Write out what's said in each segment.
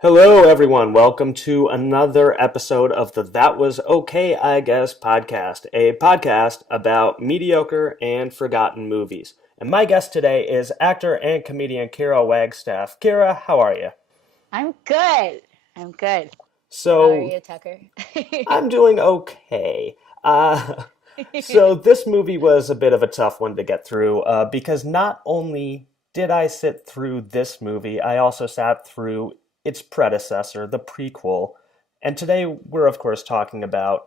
Hello, everyone. Welcome to another episode of the That Was Okay, I Guess podcast, a podcast about mediocre and forgotten movies. And my guest today is actor and comedian Kyra Wagstaff. Kyra, how are you? I'm good. I'm good. How are So, you, Tucker? I'm doing okay. Uh, so, this movie was a bit of a tough one to get through because not only did I sit through this movie, I also sat through its predecessor, the prequel. And today we're, of course, talking about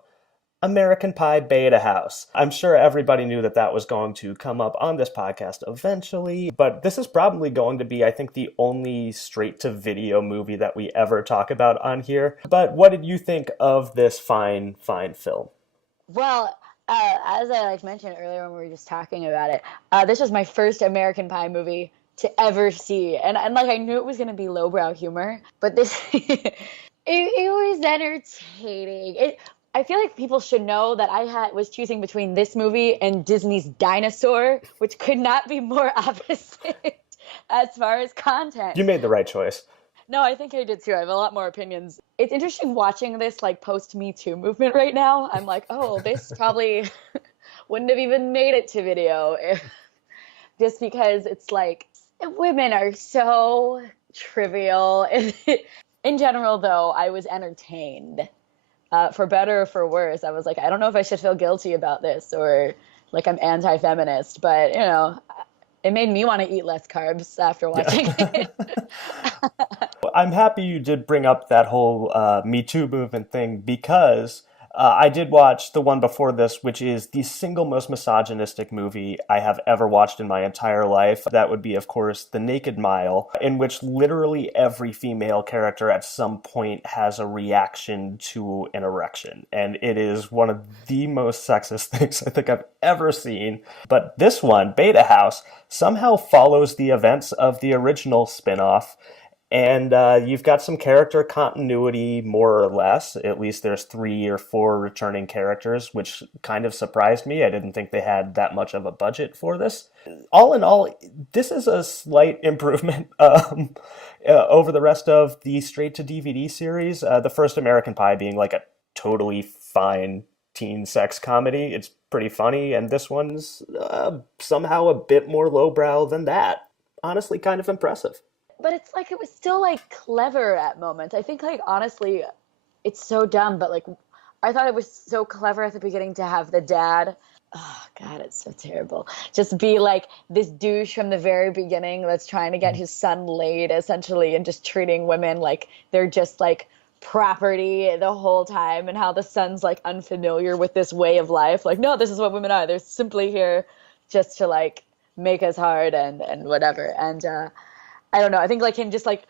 American Pie Beta House. I'm sure everybody knew that that was going to come up on this podcast eventually, but this is probably going to be, I think, the only straight to video movie that we ever talk about on here. But what did you think of this fine, fine film? Well, as I mentioned earlier when we were just talking about it, this was my first American Pie movie to ever see, and I knew it was gonna be lowbrow humor, but this it was entertaining. I feel like people should know that was choosing between this movie and Disney's Dinosaur, which could not be more opposite as far as content. You made the right choice. No, I think I did too. I have a lot more opinions. It's interesting watching this like post Me Too movement right now. I'm like, oh, this probably wouldn't have even made it to video just because it's like women are so trivial. In general, though, I was entertained. For better or for worse, I was like, I don't know if I should feel guilty about this or like I'm anti-feminist, but it made me want to eat less carbs after watching Yeah. it. I'm happy you did bring up that whole Me Too movement thing because I did watch the one before this, which is the single most misogynistic movie I have ever watched in my entire life. That would be, of course, The Naked Mile, in which literally every female character at some point has a reaction to an erection. And it is one of the most sexist things I think I've ever seen. But this one, Beta House, somehow follows the events of the original spin-off. And you've got some character continuity, more or less. At least there's 3 or 4 returning characters, which kind of surprised me. I didn't think they had that much of a budget for this. All in all, this is a slight improvement over the rest of the straight-to-DVD series. The first American Pie being like a totally fine teen sex comedy. It's pretty funny, and this one's somehow a bit more lowbrow than that. Honestly, kind of impressive. But it's like it was still like clever at moments. I think like honestly, it's so dumb, but like I thought it was so clever at the beginning to have the dad. Oh God, it's so terrible. Just be like this douche from the very beginning that's trying to get his son laid essentially and just treating women like they're just like property the whole time and how the son's like unfamiliar with this way of life. Like, no, this is what women are. They're simply here just to like make us hard and whatever. And I don't know. I think like him just like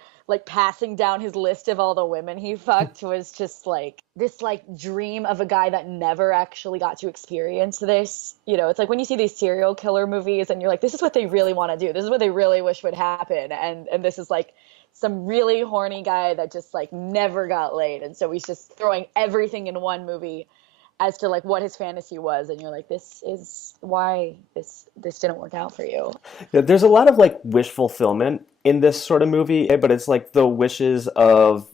passing down his list of all the women he fucked was just like this like dream of a guy that never actually got to experience this. It's like when you see these serial killer movies and you're like, this is what they really want to do. This is what they really wish would happen. And this is like some really horny guy that just like never got laid. And so he's just throwing everything in one movie as to like what his fantasy was, and you're like, this is why this didn't work out for you. Yeah, there's a lot of like wish fulfillment in this sort of movie, but it's like the wishes of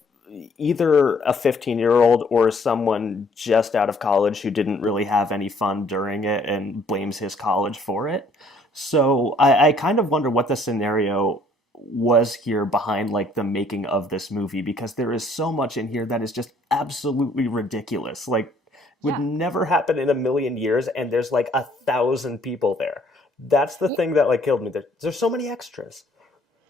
either a 15-year-old or someone just out of college who didn't really have any fun during it and blames his college for it. So I kind of wonder what the scenario was here behind like the making of this movie because there is so much in here that is just absolutely ridiculous. Like would Yeah. never happen in a million years, and there's like 1,000 people there. That's the Yeah, thing that like killed me. There's so many extras.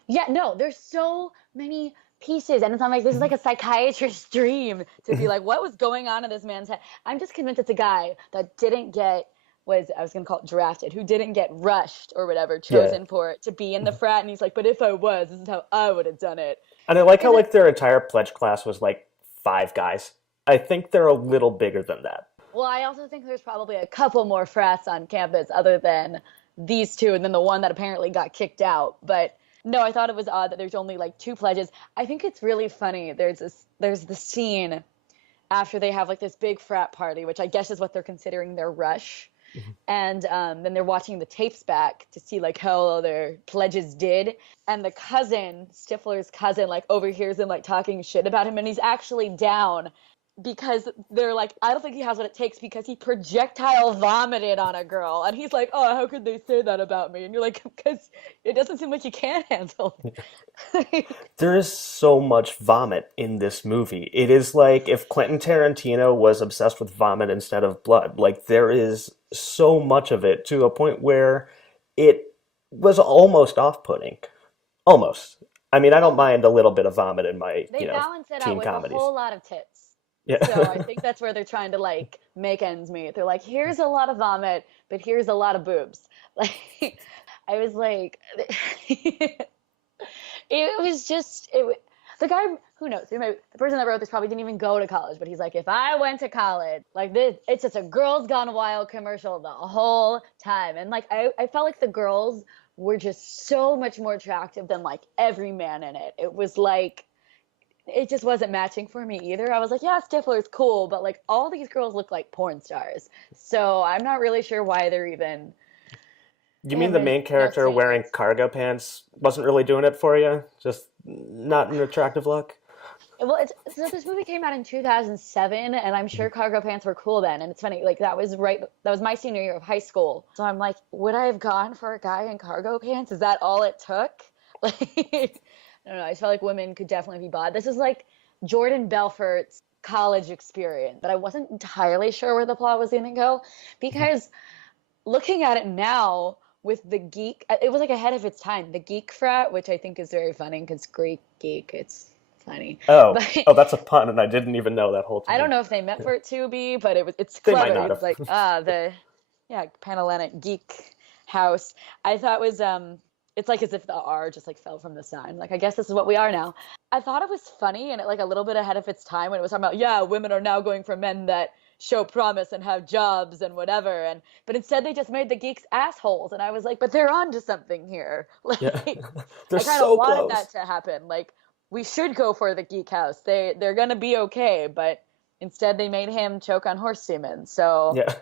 yeah, no, there's so many pieces, and it's not like this is like a psychiatrist's dream to be like, what was going on in this man's head? I'm just convinced it's a guy that didn't get was I was gonna call it drafted, who didn't get rushed or whatever, Yeah. chosen for it to be in the frat, and he's like, but if I was, this is how I would have done it. And I like how Because like their entire pledge class was like 5 guys. I think they're a little bigger than that. Well, I also think there's probably a couple more frats on campus other than these two, and then the one that apparently got kicked out. But no, I thought it was odd that there's only like 2 pledges. I think it's really funny. There's the scene after they have like this big frat party, which I guess is what they're considering their rush. Mhm. And then they're watching the tapes back to see like how their pledges did. And the cousin, Stifler's cousin, like overhears them like talking shit about him, and he's actually down because they're like, I don't think he has what it takes because he projectile vomited on a girl. And he's like, oh, how could they say that about me? And you're like, because it doesn't seem like you can handle it. There is so much vomit in this movie. It is like if Quentin Tarantino was obsessed with vomit instead of blood. Like there is so much of it to a point where it was almost off-putting. Almost. I mean, I don't Almost. mind a little bit of vomit in my, They balance it out teen with a comedies. whole lot of tits. So I Yeah. think that's where they're trying to like make ends meet. They're like, here's a lot of vomit, but here's a lot of boobs. Like, I was like, it was just the guy who knows the person that wrote this probably didn't even go to college, but he's like, if I went to college like this, it's just a Girls Gone Wild commercial the whole time. And like I felt like the girls were just so much more attractive than like every man in it. It was like it just wasn't matching for me either. I was like, yeah, Stifler's cool, but like all these girls look like porn stars, so I'm not really sure why they're even You mean in the this main this character wearing series. cargo pants wasn't really doing it for you? Just not an attractive look? Well, so this movie came out in 2007, and I'm sure cargo pants were cool then. And it's funny, like that was my senior year of high school. So I'm like, would I have gone for a guy in cargo pants? Is that all it took? Like, I don't know. I just felt like women could definitely be bought. This is like Jordan Belfort's college experience, but I wasn't entirely sure where the plot was going to go because looking at it now with the geek, it was like ahead of its time. The geek frat, which I think is very funny because Greek geek, it's funny. Oh, But oh, that's a pun, and I didn't even know that whole I don't time. know if they meant Yeah. for it to be, but it's They might clever not because have. like yeah, Panhellenic geek house. I thought was it's like as if the R just like fell from the sign. Like I guess this is what we are now. I thought it was funny and it like a little bit ahead of its time when it was talking about, yeah, women are now going for men that show promise and have jobs and whatever, and but instead they just made the geeks assholes, and I was like, but they're on to something here. Yeah. Like They're I kind of so wanted close. that to happen. Like we should go for the geek house. They're gonna be okay, but instead they made him choke on horse semen. So Yeah.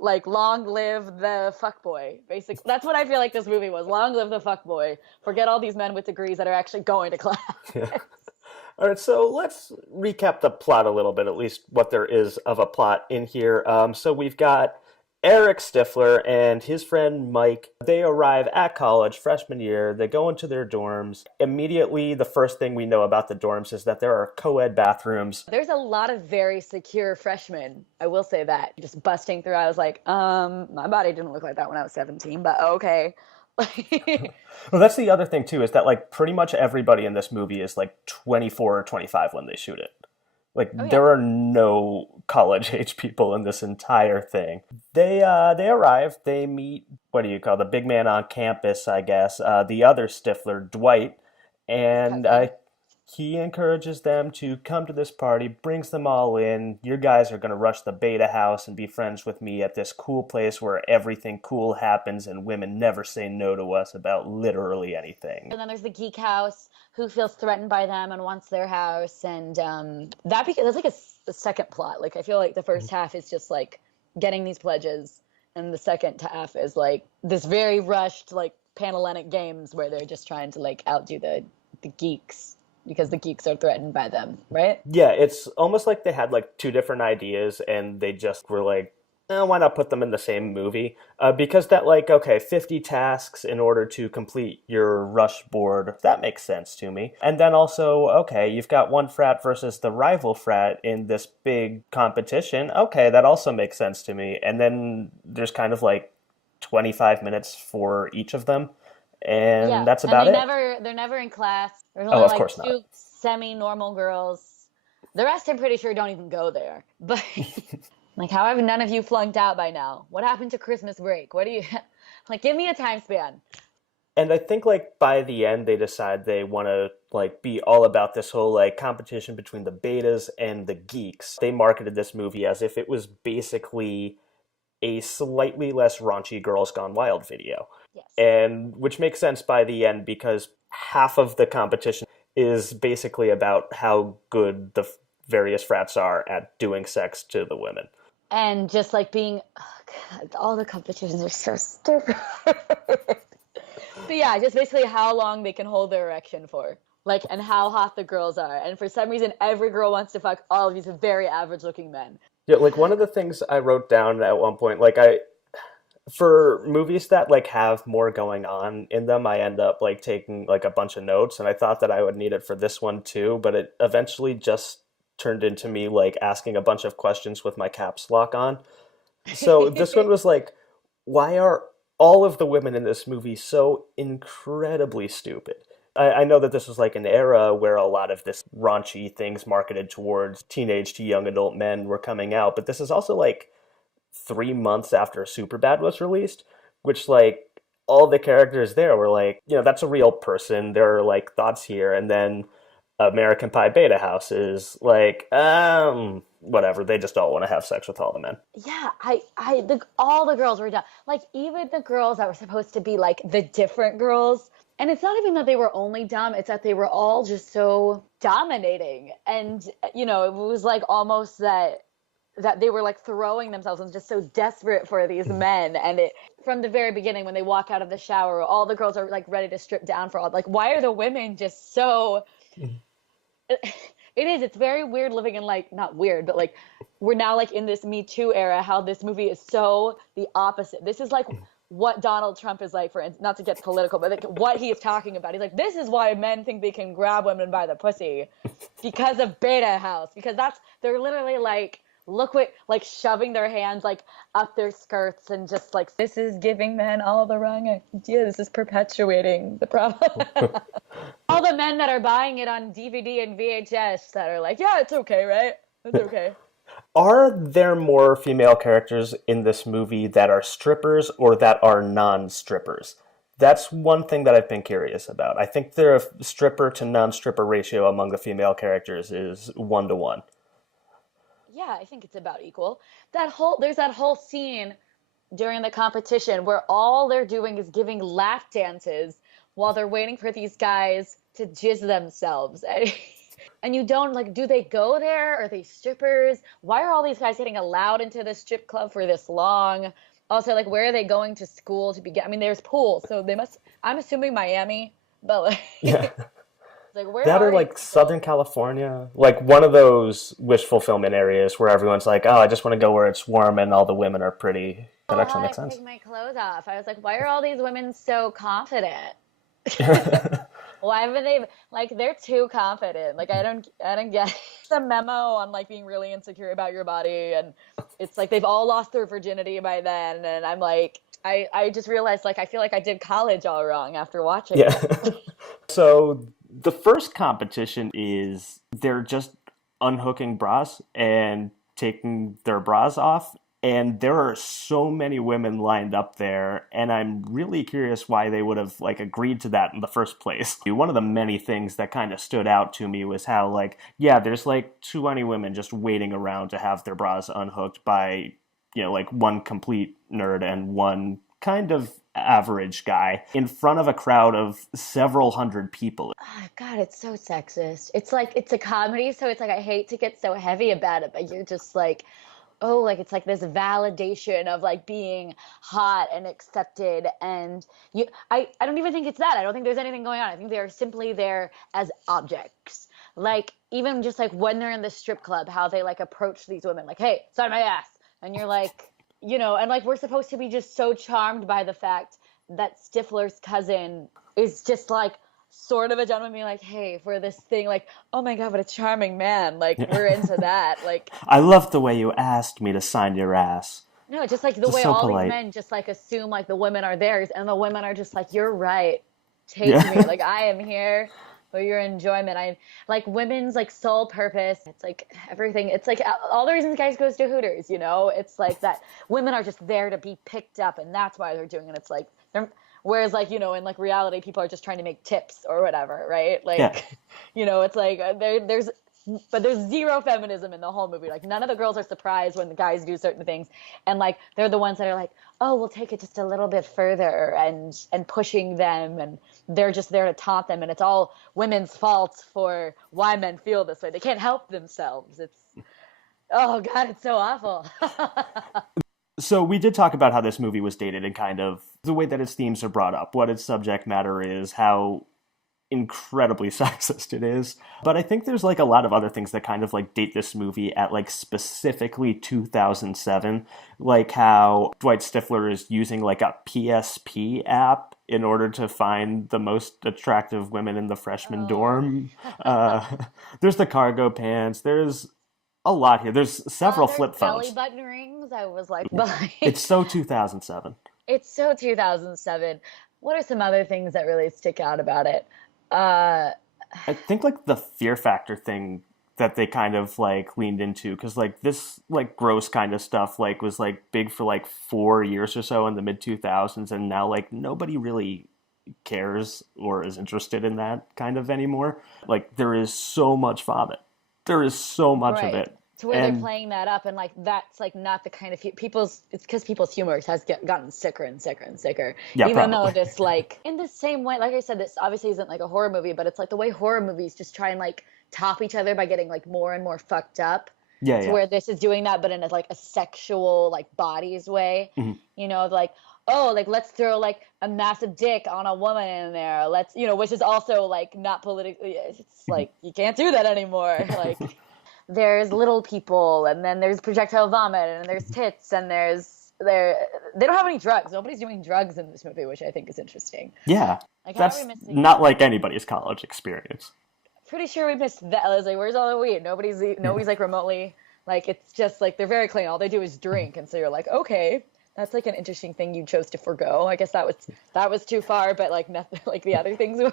like long live the fuckboy. Basically, that's what I feel like this movie was. Long live the fuckboy. Forget all these men with degrees that are actually going to class. Yeah. All right, so let's recap the plot a little bit, at least what there is of a plot in here. So we've got Eric Stifler and his friend Mike. They arrive at college freshman year. They go into their dorms. Immediately, the first thing we know about the dorms is that there are co-ed bathrooms. There's a lot of very secure freshmen. I will say that. Just busting through, I was like, my body didn't look like that when I was 17, but okay. Well, that's the other thing too, is that like pretty much everybody in this movie is like 24 or 25 when they shoot it. Like Oh yeah. there are no college age people in this entire thing. They arrive, they meet what do you call the big man on campus, I guess, the other Stifler, Dwight, His and cousin. he encourages them to come to this party, brings them all in. You guys are going to rush the beta house and be friends with me at this cool place where everything cool happens and women never say no to us about literally anything. And then there's the geek house who feels threatened by them and wants their house, and that's like a second plot. Like I feel like the first half is just like getting these pledges, and the second half is like this very rushed like Panhellenic games where they're just trying to like outdo the geeks because the geeks are threatened by them, right? Yeah, it's almost like they had like two different ideas and they just were like, why not put them in the same movie? Because that, like, okay, 50 tasks in order to complete your rush board, that makes sense to me. And then also, okay, you've got one frat versus the rival frat in this big competition. Okay, that also makes sense to me. And then there's kind of like 25 minutes for each of them. And Yeah, that's and about it. they're never in class. There's Oh, only of like course not. two semi-normal girls. The rest I'm pretty sure don't even go there. But like how have none of you flunked out by now? What happened to Christmas break? What do you like give me a time span. And I think like by the end they decide they want to like be all about this whole like competition between the betas and the geeks. They marketed this movie as if it was basically a slightly less raunchy Girls Gone Wild video. Yes. And which makes sense by the end because half of the competition is basically about how good the various frats are at doing sex to the women. and just like being, oh God, all the competitions are so stupid. But yeah, just basically how long they can hold their erection for. Like, and how hot the girls are. And for some reason, every girl wants to fuck all of these very average looking men. Yeah, like one of the things I wrote down at one point, like I for movies that like have more going on in them, I end up like taking like a bunch of notes, and I thought that I would need it for this one too, but it eventually just turned into me like asking a bunch of questions with my caps lock on. So this one was like, why are all of the women in this movie so incredibly stupid? I know that this was like an era where a lot of this raunchy things marketed towards teenage to young adult men were coming out, but this is also like 3 months after Superbad was released, which like all the characters there were like, that's a real person. There are like thoughts here, and then American Pie Beta House is like, whatever. They just all want to have sex with all the men. Yeah, all the girls were dumb. Like even the girls that were supposed to be like the different girls. And it's not even that they were only dumb, it's that they were all just so dominating. And it was like almost that they were like throwing themselves and just so desperate for these men. And it from the very beginning when they walk out of the shower, all the girls are like ready to strip down for all, like, why are the women just so it's very weird living in like, not weird, but like we're now like in this Me Too era, how this movie is so the opposite. This is like what Donald Trump is like, for not to get political, but like what he is talking about. He's like, this is why men think they can grab women by the pussy because of Beta House, because they're literally like, look what, like shoving their hands like up their skirts and just like, this is giving men all the wrong idea. This is perpetuating the problem. All the men that are buying it on DVD and VHS that are like, yeah, it's okay, right? It's okay. Are there more female characters in this movie that are strippers or that are non-strippers? That's one thing that I've been curious about. I think their stripper to non-stripper ratio among the female characters is 1 to 1. Yeah, I think it's about equal. There's that whole scene during the competition where all they're doing is giving lap dances while they're waiting for these guys to jizz themselves. And you don't like, do they go there? Are they strippers? Why are all these guys getting allowed into the strip club for this long? Also, like, where are they going to school to begin? I mean, there's pools, so they must, I'm assuming Miami, but like, Yeah. like where That are or these like people? Southern California, like one of those wish fulfillment areas where everyone's like, "Oh, I just want to go where it's warm and all the women are pretty." That Oh, how actually I makes sense. take my clothes off. I was like, why are all these women so confident? Why would they like they're too confident? Like I don't get the memo on like being really insecure about your body, and it's like they've all lost their virginity by then, and I'm like I just realized like I feel like I did college all wrong after watching Yeah. this. So the first competition is they're just unhooking bras and taking their bras off. And there are so many women lined up there, and I'm really curious why they would have like agreed to that in the first place. One of the many things that kind of stood out to me was how like, yeah, there's like 20 women just waiting around to have their bras unhooked by, like one complete nerd and one kind of average guy in front of a crowd of several hundred people. Oh, God, it's so sexist. It's like it's a comedy, so it's like I hate to get so heavy about it, but you're just like, oh, like it's like this validation of like being hot and accepted. And I don't even think it's that. I don't think there's anything going on. I think they are simply there as objects. Like even just like when they're in the strip club, how they like approach these women, like, hey, sign my ass. And you're like, and like we're supposed to be just so charmed by the fact that Stifler's cousin is just like sort of a gentleman being like, hey, for this thing, like, oh my God, what a charming man. Like, we're into that. Like, I love the way you asked me to sign your ass. no, just like the Just way so all these polite. men just like assume like the women are theirs, and the women are just like, you're right. Take me. Yeah. Like, I am here for your enjoyment. I like women's like sole purpose. It's like everything. It's like all the reasons guys goes to Hooters, It's like that women are just there to be picked up, and that's why they're doing it. It's like they're whereas like, in like reality, people are just trying to make tips or whatever, right? Yeah. Like, it's like there's zero feminism in the whole movie. Like none of the girls are surprised when the guys do certain things, and like they're the ones that are like, oh, we'll take it just a little bit further and pushing them, and they're just there to taunt them, and it's all women's fault for why men feel this way. They can't help themselves. It's Oh God, it's so awful. So we did talk about how this movie was dated and kind of the way that its themes are brought up, what its subject matter is, how incredibly sexist it is. But I think there's like a lot of other things that kind of like date this movie at like specifically 2007, like how Dwight Stifler is using like a PSP app in order to find the most attractive women in the freshman Oh. dorm. Uh, there's the cargo pants. There's a lot here. There's several There's flip belly phones. button rings. I was like, It's like, so 2007. it's so 2007. What are some other things that really stick out about it? Uh, I think like the fear factor thing that they kind of like leaned into because like this like gross kind of stuff like was like big for like 4 years or so in the mid 2000s, and now like nobody really cares or is interested in that kind of anymore. Like there is so much vomit, there is so much of right. it. To where they're And playing that up, and like that's like not the kind of people's. It's because people's humor has gotten sicker and sicker and sicker. yeah, Even though probably. this like in the same way, like I said, this obviously isn't like a horror movie, but it's like the way horror movies just try and like top each other by getting like more and more fucked up. Yeah, To yeah. where this is doing that, but in a, like a sexual like bodies way. Mhm. Like oh, like let's throw like a massive dick on a woman in there. Let's which is also like not politically. It's Mhm. like you can't do that anymore. Like there's little people, and then there's projectile vomit, and there's tits, and they don't have any drugs. Nobody's doing drugs in this movie, which I think is interesting. Yeah, Like how are we that's missing not that? like anybody's college experience. Pretty sure we missed that. I was like, where's all the weed? Nobody's like remotely like it's just like they're very clean. All they do is drink, and so you're like, okay, that's like an interesting thing you chose to forego. I guess that was too far, but like nothing like the other things were.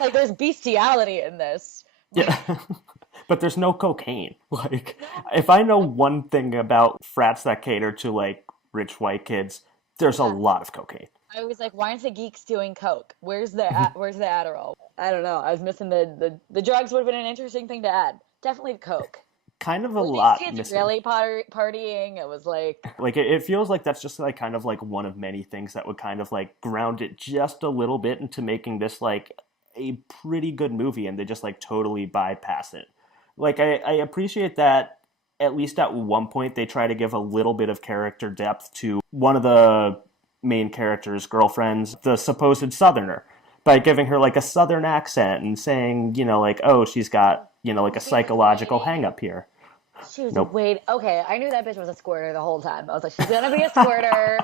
Like there's bestiality in this. Yeah. But there's no cocaine. Like, No, if I know one thing about frats that cater to like rich white kids, there's a yeah. lot of cocaine. I was like, why aren't the geeks doing coke? Where's the Adderall? I don't know. I was missing the drugs would have been an interesting thing to add. Definitely coke. Kind of a Were these lot kids missing. really partying? It was like, Like, it feels like that's just like kind of like one of many things that would kind of like ground it just a little bit into making this like a pretty good movie, and they just like totally bypass it. Like, I appreciate that at least at one point they try to give a little bit of character depth to one of the main character's girlfriends, the supposed southerner, by giving her like a southern accent and saying, like, oh, she's got, like a she was psychological hang waiting. up here. She was Nope. waiting. Okay, I knew that bitch was a squirter the whole time. I was like, she's gonna be a squirter,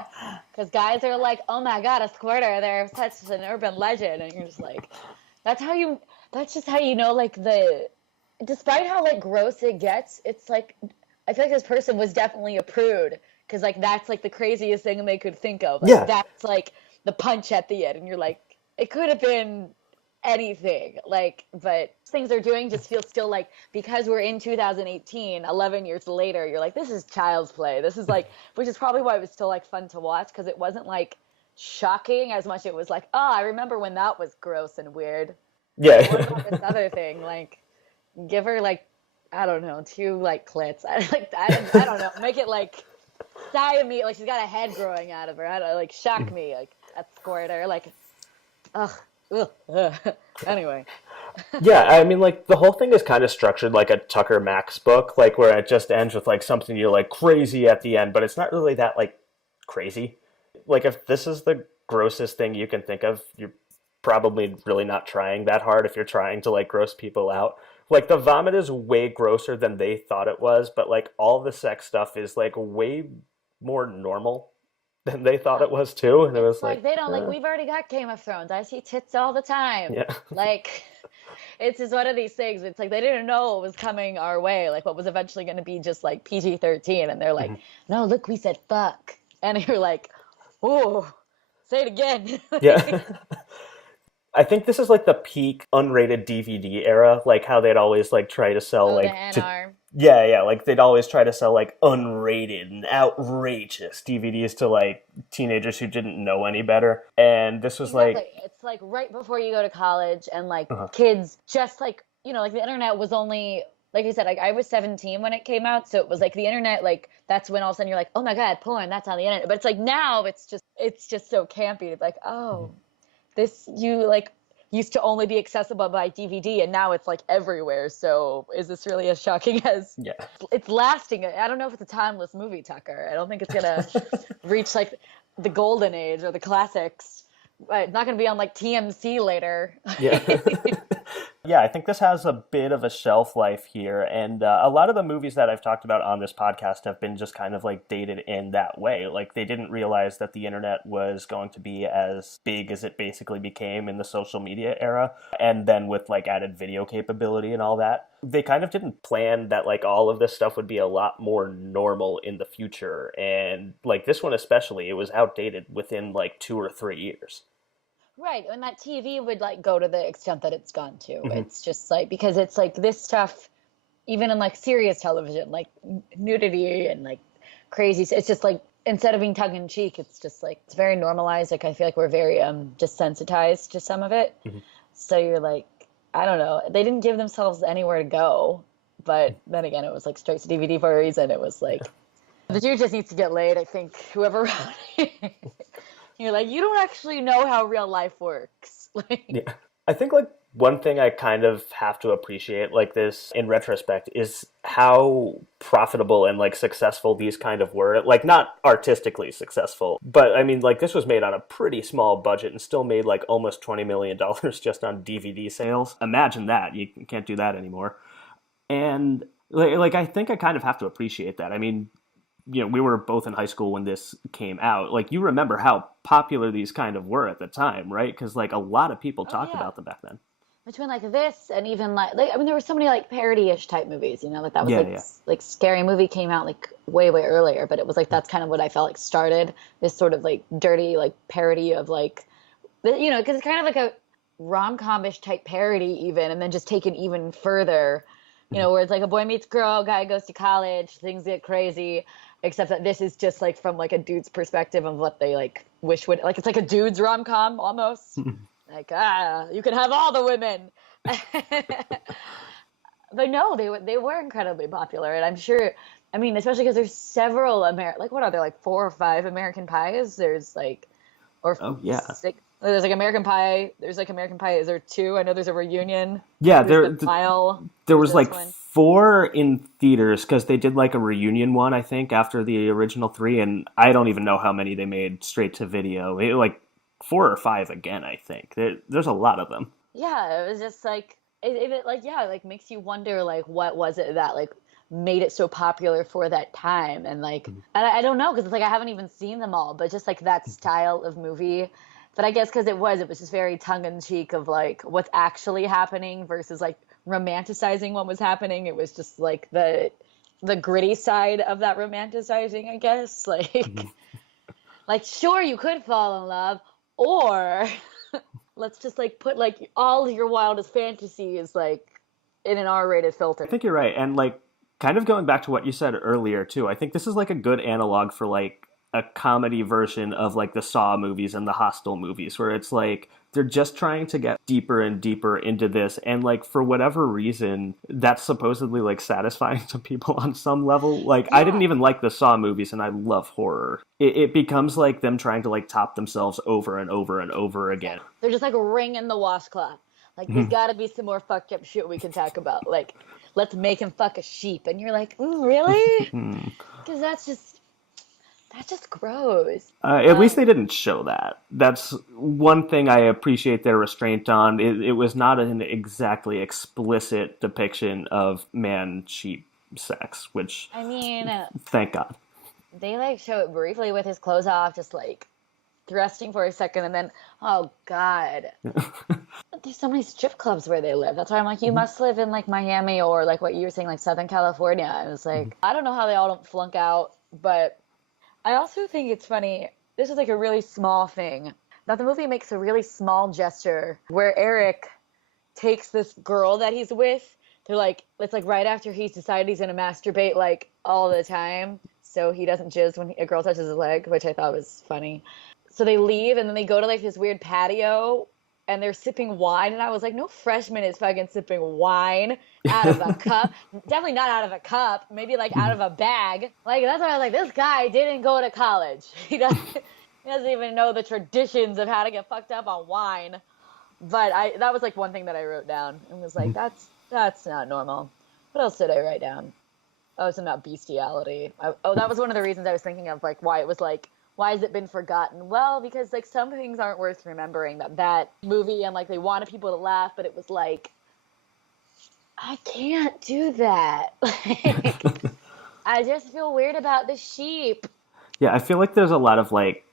because guys are like, oh my god, a squirter. They're such an urban legend, and you're just like, that's how you. That's just how you know, like despite how like gross it gets, it's like I feel like this person was definitely a prude because like that's like the craziest thing they could think of. Like Yeah. that's like the punch at the end, and you're like, it could have been anything. Like, but things they're doing just feel still like because we're in 2018, 11 years later, you're like, this is child's play. This is like, which is probably why it was still like fun to watch because it wasn't like shocking as much. It was like, oh, I remember when that was gross and weird. Like, what Yeah. about this other thing? Like, give her like, I don't know, two like clits. I don't know. Make it like Siamese, like she's got a head growing out of her. I don't like shock me, like at squirter, like ugh, ugh. Anyway, Yeah, I mean, like, the whole thing is kind of structured like a Tucker Max book, like, where it just ends with, like, something you're, like, crazy at the end, but it's not really that, like, crazy. Like, if this is the grossest thing you can think of, you're probably really not trying that hard if you're trying to, like, gross people out. Like, the vomit is way grosser than they thought it was, but, like, all the sex stuff is, like, way more normal than they thought yeah. it was, too, and it It's was like like, they don't like we've already got Game of Thrones. I see tits all the time. yeah. Like it's just one of these things. It's like they didn't know what was coming our way, like what was eventually going to be just like PG-13, and they're like, no, look, we said fuck, and you're like, oh, say it again. Yeah. I think this is like the peak unrated DVD era, like how they'd always like try to sell Oh, the like to NR. yeah, like they'd always try to sell like unrated and outrageous DVDs to like teenagers who didn't know any better. And this was Exactly. like It's like right before you go to college, and like uh kids just like, like the internet was only, like I said, like I was 17 when it came out. So it was like the internet, like that's when all of a sudden you're like, oh my God, porn, that's on the internet. But it's like now it's just so campy to be like, oh, this, you like, used to only be accessible by DVD, and now it's like everywhere. So is this really as shocking as Yeah. it's lasting? I don't know if it's a timeless movie, Tucker. I don't think it's gonna reach like the golden age or the classics. It's not gonna be on like TMC later. Yeah. Yeah, I think this has a bit of a shelf life here. And a lot of the movies that I've talked about on this podcast have been just kind of like dated in that way. Like they didn't realize that the internet was going to be as big as it basically became in the social media era. And then with like added video capability and all that, they kind of didn't plan that like all of this stuff would be a lot more normal in the future. And like this one especially, it was outdated within like 2 or 3 years. Right, and that TV would like go to the extent that it's gone to. Mm-hmm. It's just like because it's like this stuff, even in like serious television, like nudity and like crazy. It's just like instead of being tongue in cheek, it's just like it's very normalized. Like I feel like we're very desensitized to some of it. Mm-hmm. So you're like, I don't know. They didn't give themselves anywhere to go, but then again, it was like straight to DVD for a reason. It was like the dude just needs to get laid. I think whoever wrote it. You're like, you don't actually know how real life works. Yeah. I think like one thing I kind of have to appreciate like this in retrospect is how profitable and like successful these kind of were. Like not artistically successful, but I mean like this was made on a pretty small budget and still made like almost $20 million just on DVD sales. Imagine that. You can't do that anymore. And like I think I kind of have to appreciate that. I mean, you know, we were both in high school when this came out. Like, you remember how popular these kind of were at the time, right? Because, like, a lot of people talked about them back then. Between, like, this and even, like I mean, there were so many, like, parody-ish type movies, you know? Like, that was, like, Scary Movie came out, like, way, way earlier. But it was, like, that's kind of what I felt like started this sort of, like, dirty, like, parody of, like, you know, because it's kind of like a rom-com-ish type parody even, and then just taken even further, you know, where it's like a boy meets girl, guy goes to college, things get crazy. Except that this is just like from like a dude's perspective of what they like wish would like it's like a dude's rom-com almost. Like you can have all the women. But no, they were incredibly popular, and I'm sure. I mean, especially because there's several like what are there like 4 or 5 American Pies? There's like or oh yeah. 6. There's like American Pie. There's like American Pie. Is there 2? I know there's a Reunion. Yeah, there was like one. 4 in theaters because they did like a reunion one, I think, after the original 3, and I don't even know how many they made straight to video. Like 4 or 5 again, I think. There's a lot of them. Yeah, it was just like it like yeah, it like makes you wonder like what was it that like made it so popular for that time, and like I don't know because it's like I haven't even seen them all, but just like that style of movie. But I guess because it was just very tongue-in-cheek of like what's actually happening versus like romanticizing what was happening. It was just like the gritty side of that romanticizing, I guess. Like like sure you could fall in love, or let's just like put like all your wildest fantasies like in an R-rated filter. I think you're right. And like kind of going back to what you said earlier too, I think this is like a good analog for like a comedy version of like the Saw movies and the Hostel movies, where it's like they're just trying to get deeper and deeper into this, and like for whatever reason that's supposedly like satisfying to people on some level. Like I didn't even like the Saw movies, and I love horror. It becomes like them trying to like top themselves over and over and over again. They're just like ringing the washcloth. Like there's got to be some more fucked up shit we can talk about. Like let's make him fuck a sheep, and you're like, really? Because that's just gross. At least they didn't show that. That's one thing I appreciate their restraint on. It was not an exactly explicit depiction of man-sheep sex, which, I mean, thank God. They like show it briefly with his clothes off, just like thrusting for a second, and then, oh God. There's so many strip clubs where they live. That's why I'm like, you must live in like Miami or like what you were saying, like Southern California. I was like, I don't know how they all don't flunk out, but I also think it's funny. This is like a really small thing. Now the movie makes a really small gesture where Eric takes this girl that he's with. They're like, it's like right after he's decided he's going to masturbate like all the time. So he doesn't jizz when a girl touches his leg, which I thought was funny. So they leave and then they go to like this weird patio and they're sipping wine. And I was like, no freshman is fucking sipping wine out of a cup. Definitely not out of a cup. Maybe like out of a bag. Like that's why I was like, this guy didn't go to college. He doesn't even know the traditions of how to get fucked up on wine. But that was like one thing that I wrote down and was like, that's not normal. What else did I write down? Oh, something about bestiality. That was one of the reasons I was thinking of, like, why it was like, why has it been forgotten? Well, because like some things aren't worth remembering. That movie, and like they wanted people to laugh, but it was like, I can't do that. Like, I just feel weird about the sheep. Yeah, I feel like there's a lot of like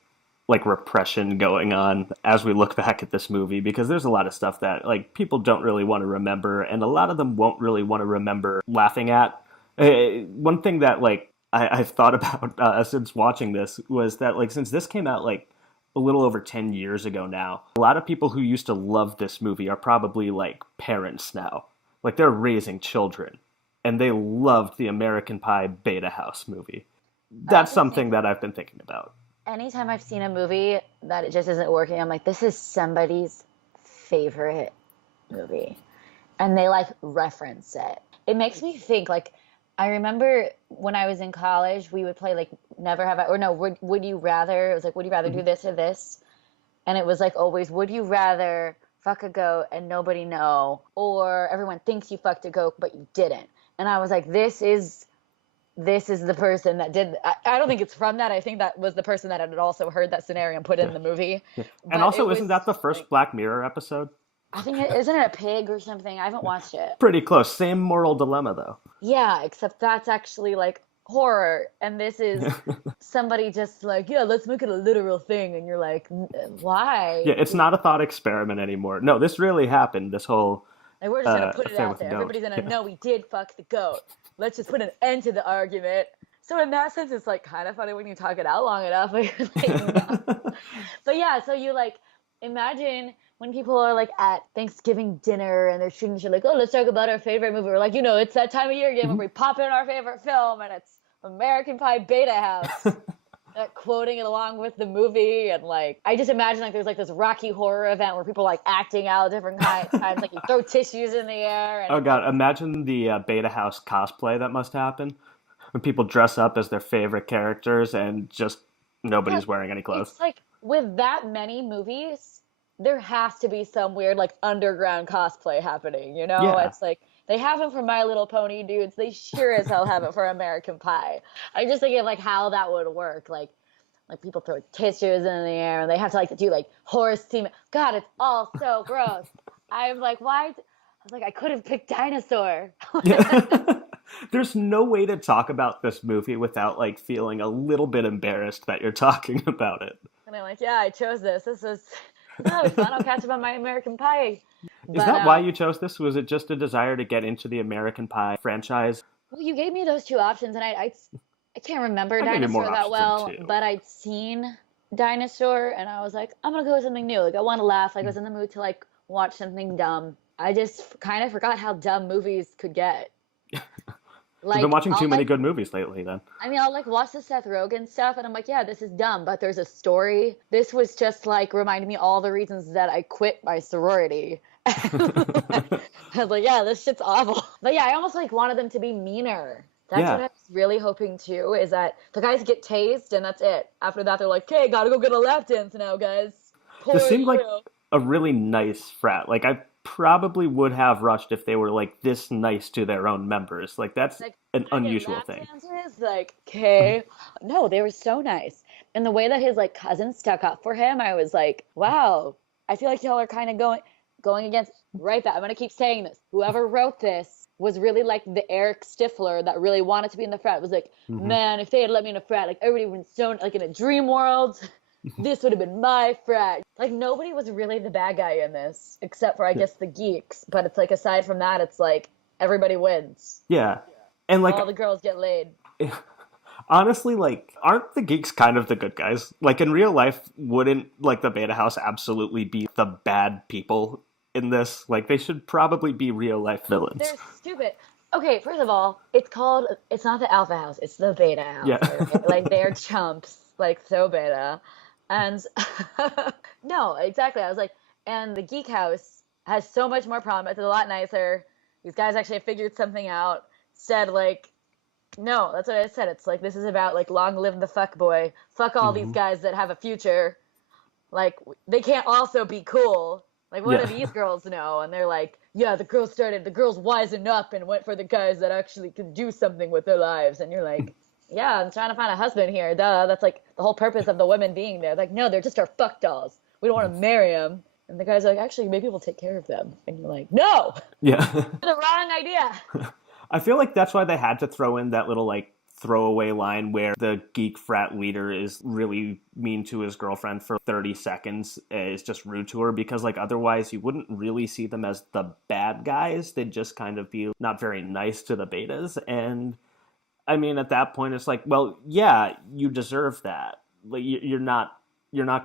repression going on as we look back at this movie because there's a lot of stuff that like people don't really want to remember, and a lot of them won't really want to remember laughing at. One thing that like I've thought about since watching this was that like since this came out like a little over 10 years ago now, a lot of people who used to love this movie are probably like parents now. Like they're raising children and they loved the American Pie Beta House movie. I That's also something think that I've been thinking about. anytime I've seen a movie that it just isn't working, I'm like, this is somebody's favorite movie. And they like reference it. It makes me think like I remember when I was in college, we would play like Never Have I, or no, would you rather? It was like, would you rather do this or this? And it was like always, would you rather fuck a goat and nobody know, or everyone thinks you fucked a goat but you didn't? And I was like, this is the person that did. I don't think it's from that. I think that was the person that had also heard that scenario and put it Yeah. in the movie. Yeah. And But it also, isn't was that the first like, Black Mirror episode? I think isn't it a pig or something? I haven't watched it. Pretty close. Same moral dilemma, though. Yeah, except that's actually like horror, and this is somebody just like, yeah, let's make it a literal thing, and you're like, why? Yeah, it's not a thought experiment anymore. No, this really happened. This whole Like we're just gonna put it affair out with the there. goat. Everybody's gonna Yeah. know we did fuck the goat. Let's just put an end to the argument. So in that sense, it's like kind of funny when you talk it out long enough. But you're like, no. But yeah, so you like imagine when people are like at Thanksgiving dinner and they're shooting shit like, oh, let's talk about our favorite movie. We're like, it's that time of year again where we pop in our favorite film and it's American Pie Beta House. Quoting it along with the movie, and like I just imagine like there's like this Rocky Horror event where people are, like acting out different times, like you throw tissues in the air and Oh god, imagine the Beta House cosplay that must happen when people dress up as their favorite characters and just yeah, nobody's wearing any clothes. it's like with that many movies, there has to be some weird like underground cosplay happening, Yeah, It's like they have it for My Little Pony dudes. They sure as hell have it for American Pie. I just think of like how that would work. Like people throw tissues in the air and they have to like do like horse theme. God, it's all so gross. I'm like, why? I was like, I could have picked dinosaur. yeah. There's no way to talk about this movie without like feeling a little bit embarrassed that you're talking about it. And I'm like, yeah, I chose this. That'll be fun. I'll catch up on my American Pie. Is But that why you chose this? Was it just a desire to get into the American Pie franchise? well, you gave me those two options, and I can't remember I gave you Dinosaur more that options than well, two. but I'd seen Dinosaur, and I was like, I'm gonna go with something new. Like I want to laugh. Like I was in the mood to like watch something dumb. I just kind of forgot how dumb movies could get. You've been Like watching too I'll many like, good movies lately, then. I mean, I'll like watch the Seth Rogen stuff, and I'm like, yeah, this is dumb, but there's a story. This was just like reminding me all the reasons that I quit my sorority. I was like, yeah, this shit's awful. But yeah, I almost like wanted them to be meaner. That's what Yeah. I was really hoping too, is that the guys get tased and that's it. After that, they're like, okay, gotta go get a lap dance now, guys. Poor This seemed like you. a really nice frat. Like I probably would have rushed if they were like this nice to their own members. Like that's Like, an can I get unusual lap thing. dances? Like, okay. No, they were so nice. And the way that his like cousin stuck up for him, I was like, wow, I feel like y'all are kind of going against right that. I'm gonna keep saying this. Whoever wrote this was really like the Eric Stifler that really wanted to be in the frat. It was like, Hmm. man, if they had let me in a frat, like everybody would have been so like in a dream world. This would have been my frat. Like nobody was really the bad guy in this, except for I guess the geeks. But it's like aside from that, it's like everybody wins. Yeah. And like All the girls get laid. honestly, like aren't the geeks kind of the good guys? Like in real life, wouldn't like the Beta House absolutely be the bad people in this? Like they should probably be real life villains. They're stupid. Okay, first of all, it's not the Alpha House, it's the Beta House. Yeah. All right? Like they're chumps, like so beta. And no, exactly. I was like, and the Geek House has so much more promise. It's a lot nicer. These guys actually figured something out. Said like, no, that's what I said. It's like this is about like long live the fuck boy. Fuck all these Hmm. guys that have a future. Like they can't also be cool. Like, what do Yeah. these girls know? And they're like, yeah, the girls wisen up and went for the guys that actually can do something with their lives. And you're like, yeah, I'm trying to find a husband here. Duh, that's like the whole purpose of the women being there. Like, no, they're just our fuck dolls. We don't want to marry them. And the guy's like, actually, maybe we'll take care of them. And you're like, no, Yeah. the wrong idea. I feel like that's why they had to throw in that little like throwaway line where the geek frat leader is really mean to his girlfriend for 30 seconds, is just rude to her, because like otherwise you wouldn't really see them as the bad guys. They'd just kind of be not very nice to the betas. And I mean, at that point it's like, well, yeah, you deserve that. Like you're not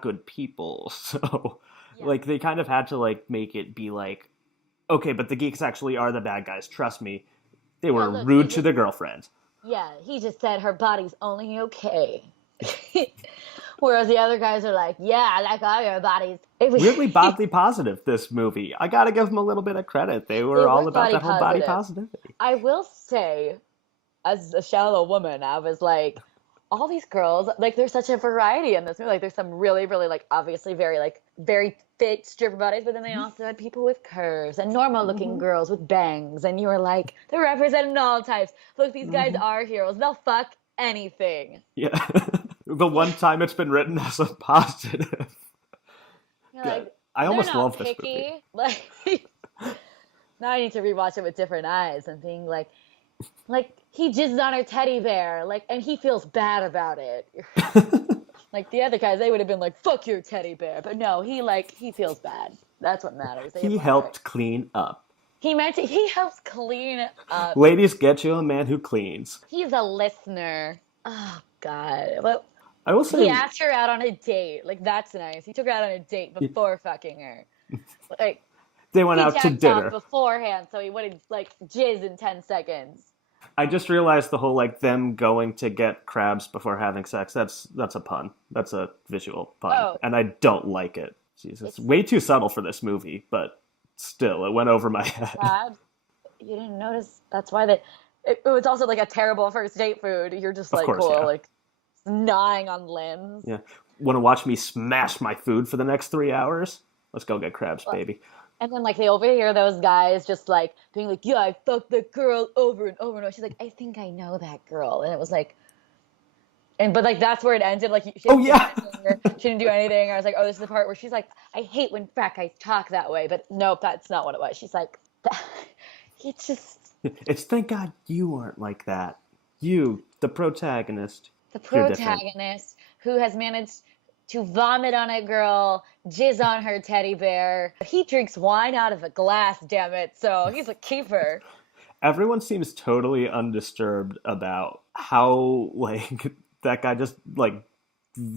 good people. So Yeah. like they kind of had to like make it be like, okay, but the geeks actually are the bad guys, trust me. They Yeah, were look, rude to the girlfriend. yeah, he just said her body's only okay. Whereas the other guys are like, yeah, I like all your bodies. Weirdly body positive, this movie. I gotta give them a little bit of credit. They They were all were about body that whole body positive. positivity. I will say, as a shallow woman, I was like, all these girls, like, there's such a variety in this movie. Like, there's some really, really, like, obviously very fit stripper bodies, but then they also had people with curves and normal looking Mm-hmm. girls with bangs. And you were like, they're representing all types. Look, these guys Mm-hmm. are heroes. They'll fuck anything. Yeah. The one time it's been written as a positive. You're God. like, I they're almost not love this movie. picky. Like, now I need to rewatch it with different eyes and being like he jizzed on her teddy bear, like, and he feels bad about it. Like the other guys, they would have been like, "Fuck your teddy bear," but no, he feels bad. That's what matters. They He admire it. helped clean up. He helps clean up. Ladies, get you a man who cleans. He's a listener. Oh God, but I will say, he asked her out on a date. Like that's nice. He took her out on a date before fucking her. Like they went he out to jacked off dinner. beforehand, so he wouldn't like jizz in 10 seconds. I just realized the whole like them going to get crabs before having sex. That's a pun. That's a visual pun, Oh, and I don't like it. Jesus, it's way too subtle for this movie, but still, it went over my head. crabs. You didn't notice? That's why it was also like a terrible first date food. You're just Of like course, cool, yeah, like gnawing on limbs. yeah. Want to watch me smash my food for the next 3 hours? Let's go get crabs, baby. And then like they overhear those guys just like being like, "Yeah, I fucked the girl over and over and over." She's like, "I think I know that girl," and it was like, but like that's where it ended. Like she Oh didn't do yeah, anything, she didn't do anything. I was like, "Oh, this is the part where she's like, I hate when frat guys talk that way," but nope, that's not what it was. She's like, it's just it's thank God you aren't like that. You, the protagonist, the you're different. protagonist who has managed to vomit on a girl, jizz on her teddy bear. He drinks wine out of a glass, damn it. So he's a keeper. Everyone seems totally undisturbed about how like that guy just like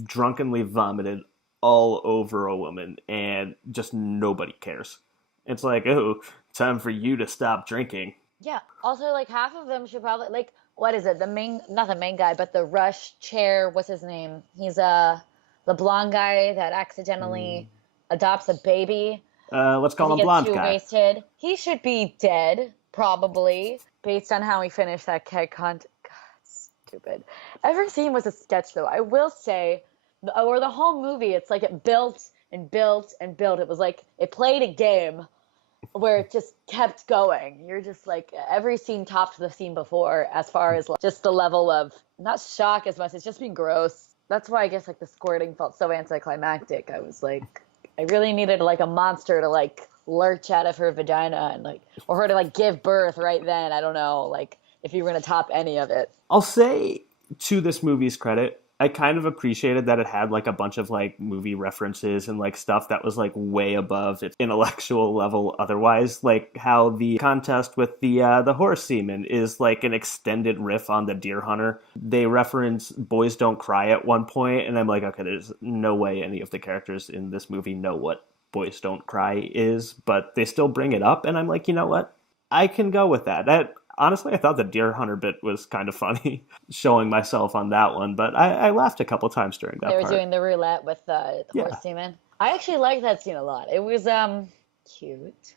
drunkenly vomited all over a woman, and just nobody cares. It's like, oh, time for you to stop drinking. Yeah. Also, like half of them should probably like what is it? The main, not the main guy, but the rush chair. What's his name? He's the blonde guy that accidentally adopts a baby Let's because call he him gets blonde too guy. wasted. He should be dead, probably, based on how he finished that keg hunt. God, stupid. Every scene was a sketch, though. I will say, or the whole movie, it's like it built and built and built. It was like it played a game where it just kept going. You're just like every scene topped the scene before as far as like, just the level of not shock as much as just being gross. That's why I guess like the squirting felt so anticlimactic. I was like, I really needed like a monster to like lurch out of her vagina and like, or her to like give birth right then. I don't know, like if you were gonna top any of it. I'll say, to this movie's credit, I kind of appreciated that it had like a bunch of like movie references and like stuff that was like way above its intellectual level otherwise, like how the contest with the horse semen is like an extended riff on the Deer Hunter. They reference Boys Don't Cry at one point, and I'm like, okay, there's no way any of the characters in this movie know what Boys Don't Cry is, but they still bring it up, and I'm like, you know what? I can go with that. That honestly, I thought the Deer Hunter bit was kind of funny, showing myself on that one, but I laughed a couple times during that They were part. doing the roulette with the Yeah. horse semen. I actually liked that scene a lot. It was cute.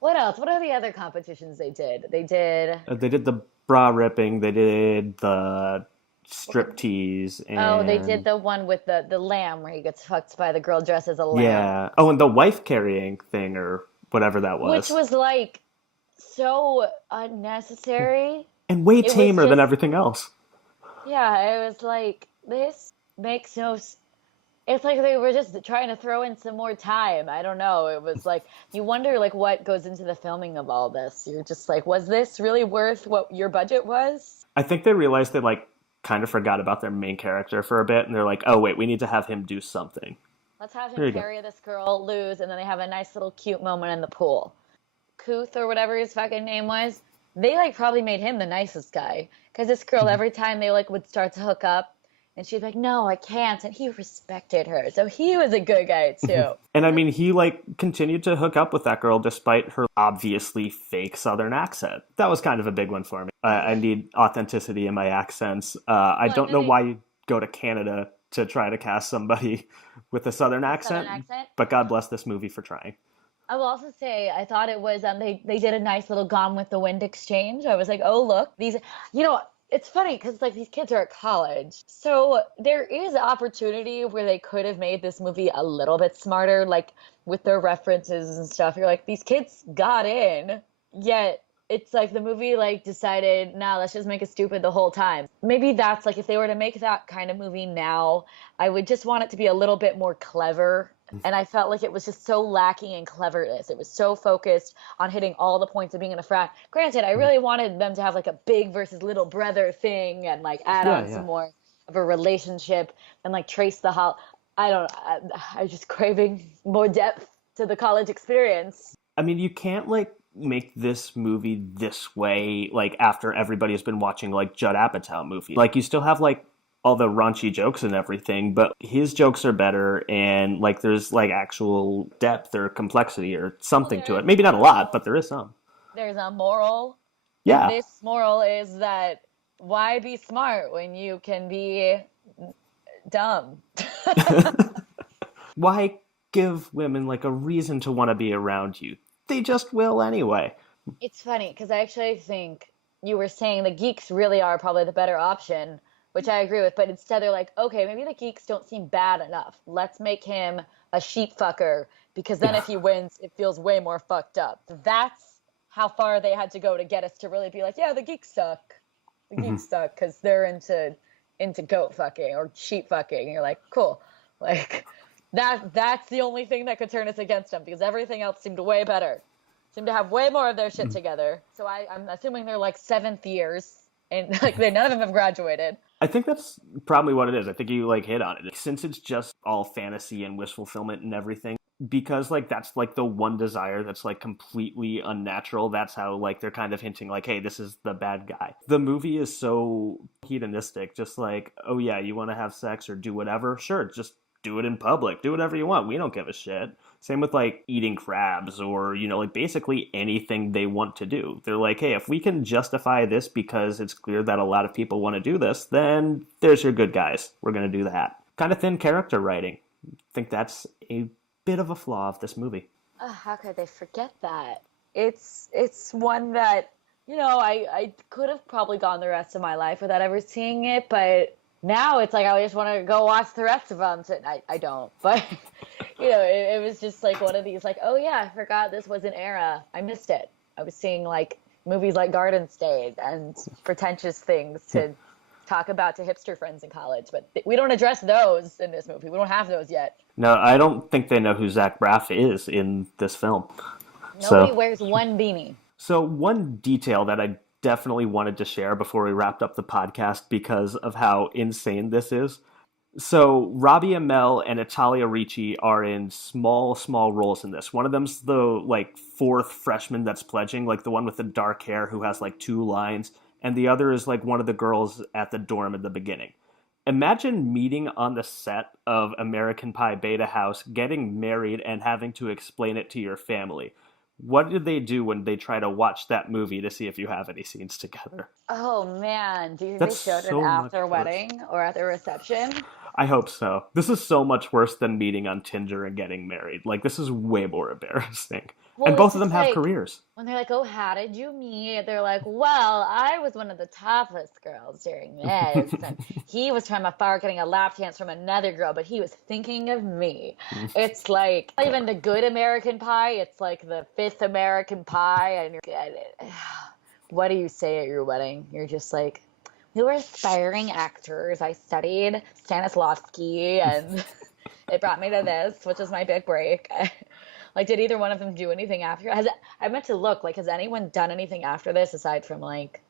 What else? What are the other competitions they did? They did They did the bra ripping, they did the striptease Oh, they did and the one with the lamb where he gets fucked by the girl dressed as a lamb, yeah. Oh, and the wife carrying thing or whatever that which was. was like so unnecessary. And way It was tamer than just, everything else. yeah, it was like this makes no it's like they were just trying to throw in some more time. I don't know. It was like you wonder like what goes into the filming of all this. You're just like, was this really worth what your budget was? I think they realized they like kind of forgot about their main character for a bit, and they're like, "Oh wait, we need to have him do something." Let's have him There you go. carry this girl, lose, and then they have a nice little cute moment in the pool. Kuth or whatever his fucking name was, they like probably made him the nicest guy. Because this girl, every time they like would start to hook up, and she'd be like, "No, I can't," and he respected her, so he was a good guy too. And I mean, he like continued to hook up with that girl despite her obviously fake Southern accent. That was kind of a big one for me. I need authenticity in my accents. I Well, and don't then know they why you go to Canada to try to cast somebody with a Southern with a southern accent, accent. but God bless this movie for trying. I will also say I thought it was they did a nice little Gone with the Wind exchange. I was like, oh look, these it's funny because like these kids are at college, so there is opportunity where they could have made this movie a little bit smarter, like with their references and stuff. You're like, these kids got in, yet it's like the movie like decided, nah, let's just make it stupid the whole time. Maybe that's like if they were to make that kind of movie now, I would just want it to be a little bit more clever. And I felt like it was just so lacking in cleverness. It was so focused on hitting all the points of being in a frat. Granted, I really wanted them to have like a big versus little brother thing and like add Yeah, on some yeah. more of a relationship and like trace the hol. I don't know. I was just craving more depth to the college experience. I mean, you can't like make this movie this way like after everybody has been watching like Judd Apatow movies. Like you still have like all the raunchy jokes and everything, but his jokes are better and like there's like actual depth or complexity or Well, something there to is it. Maybe a not a lot, moral. but there is some. There's a moral, and Yeah. this moral is that why be smart when you can be dumb? Why give women like a reason to want to be around you? They just will anyway. It's funny because I actually think you were saying the geeks really are probably the better option, which I agree with. But instead, they're like, okay, maybe the geeks don't seem bad enough. Let's make him a sheep fucker because then if he wins, it feels way more fucked up. That's how far they had to go to get us to really be like, yeah, the geeks suck. The geeks suck because they're into goat fucking or sheep fucking. And you're like, cool, like that's the only thing that could turn us against them because everything else seemed way better. Seem to have way more of their shit together. So I'm assuming they're like seventh years and like they none of them have graduated. I think that's probably what it is. I think you like hit on it. Since it's just all fantasy and wish fulfillment and everything, because like that's like the one desire that's like completely unnatural. That's how like they're kind of hinting like, hey, this is the bad guy. The movie is so hedonistic, just like, oh yeah, you want to have sex or do whatever? Sure, just do it in public. Do whatever you want. We don't give a shit. Same with like eating crabs or, like basically anything they want to do. They're like, hey, if we can justify this because it's clear that a lot of people want to do this, then there's your good guys. We're going to do that. Kind of thin character writing. I think that's a bit of a flaw of this movie. How could they forget that? It's one that, I could have probably gone the rest of my life without ever seeing it, but now it's like I just want to go watch the rest of them. So I don't, but it was just like one of these like, oh yeah, I forgot this was an era. I missed it. I was seeing like movies like Garden State and pretentious things to talk about to hipster friends in college, but we don't address those in this movie. We don't have those yet. No, I don't think they know who Zach Braff is in this film. Nobody wears one beanie. So one detail that I definitely wanted to share before we wrapped up the podcast because of how insane this is. So Robbie Amell and Italia Ricci are in small roles in this. One of them's the like fourth freshman that's pledging, like the one with the dark hair who has like two lines, and the other is like one of the girls at the dorm at the beginning. Imagine meeting on the set of American Pie Beta House, getting married, and having to explain it to your family. What did they do when they try to watch that movie to see if you have any scenes together? Oh man, do you think That's they showed so it much after worse. wedding or at the reception? I hope so. This is so much worse than meeting on Tinder and getting married. Like, this is way more embarrassing. And Well, it's both of them just have like careers. when they're like, "Oh, how did you meet?" They're like, "Well, I was one of the topless girls during this, and he was trying to far getting a lap dance from another girl, but he was thinking of me." It's like not even the good American Pie; it's like the fifth American Pie, and what do you say at your wedding? You're just like, "We were aspiring actors. I studied Stanislavski, and it brought me to this, which is my big break." Like, did either one of them do anything after? I meant to look, like, has anyone done anything after this aside from like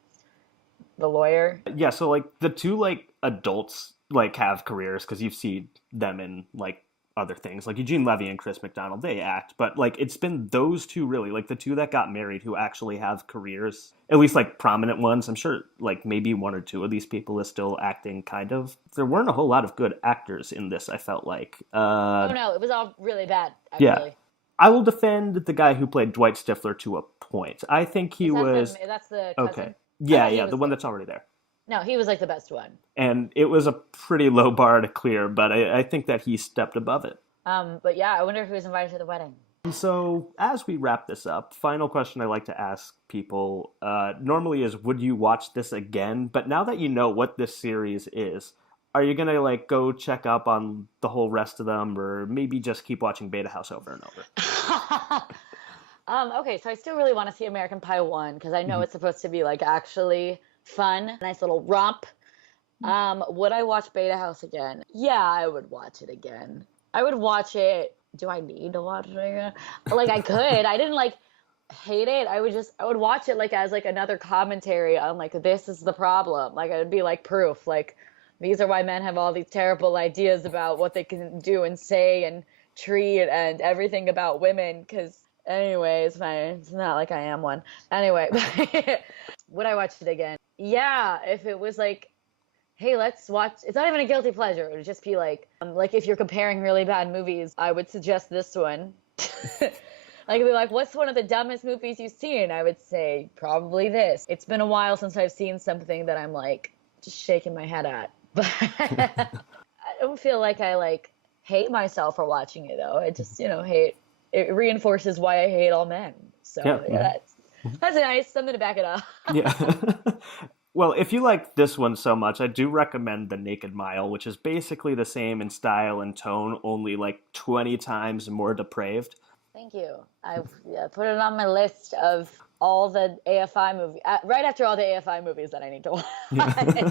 the lawyer? Yeah, so like the two like adults like have careers because you've seen them in like other things. Like Eugene Levy and Chris McDonald, they act, but like it's been those two really, like the two that got married who actually have careers, at least like prominent ones. I'm sure like maybe one or two of these people is still acting kind of. There weren't a whole lot of good actors in this, I felt like. Oh no, it was all really bad, Yeah. actually. I will defend the guy who played Dwight Stifler to a point. I think he Is that was that's the okay. cousin? I Yeah, thought he yeah, the was one good. that's already there. No, he was like the best one. And it was a pretty low bar to clear, but I think that he stepped above it. But yeah, I wonder if he was invited to the wedding. And so, as we wrap this up, final question I like to ask people normally is, would you watch this again? But now that you know what this series is, are you gonna like go check up on the whole rest of them, or maybe just keep watching Beta House over and over? Okay, so I still really want to see American Pie 1 because I know Mhm. it's supposed to be like actually fun, nice little romp. Would I watch Beta House again? Yeah, I would watch it again. I would watch it. Do I need to watch it again? Like I could. I didn't like hate it. I would watch it like as like another commentary on like this is the problem. Like it would be like proof. Like these are why men have all these terrible ideas about what they can do and say and treat and everything about women. Because anyway, it's fine. It's not like I am one. Anyway, would I watch it again? Yeah, if it was like, hey, let's watch. It's not even a guilty pleasure. It would just be like if you're comparing really bad movies, I would suggest this one. Like, it'd be like, what's one of the dumbest movies you've seen? I would say probably this. It's been a while since I've seen something that I'm like just shaking my head at. But I don't feel like I like hate myself for watching it though. I just, hate. It reinforces why I hate all men. So Yeah. yeah, that's nice. Something to back it up. Yeah. Well, if you like this one so much, I do recommend The Naked Mile, which is basically the same in style and tone, only like 20 times more depraved. Thank you. I've put it on my list of all the AFI movies, right after all the AFI movies that I need to watch. Yeah.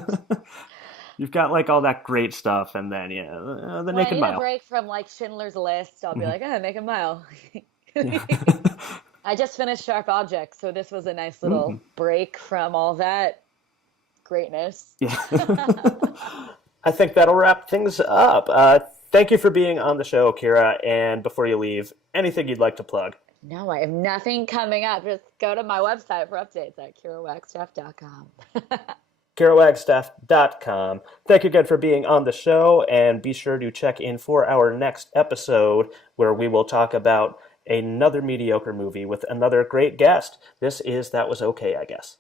You've got like all that great stuff, and then The When I Naked need a Mile. break from like Schindler's List, I'll be Mhm. like, make a mile. Yeah. I just finished Sharp Objects, so this was a nice little Mhm. break from all that greatness. Yeah. I think that'll wrap things up. Thank you for being on the show, Kyra. And before you leave, anything you'd like to plug? No, I have nothing coming up. Just go to my website for updates at KyraWagstaff.com. KyraWagstaff.com. Thank you again for being on the show, and be sure to check in for our next episode where we will talk about another mediocre movie with another great guest. This is That Was Okay, I Guess.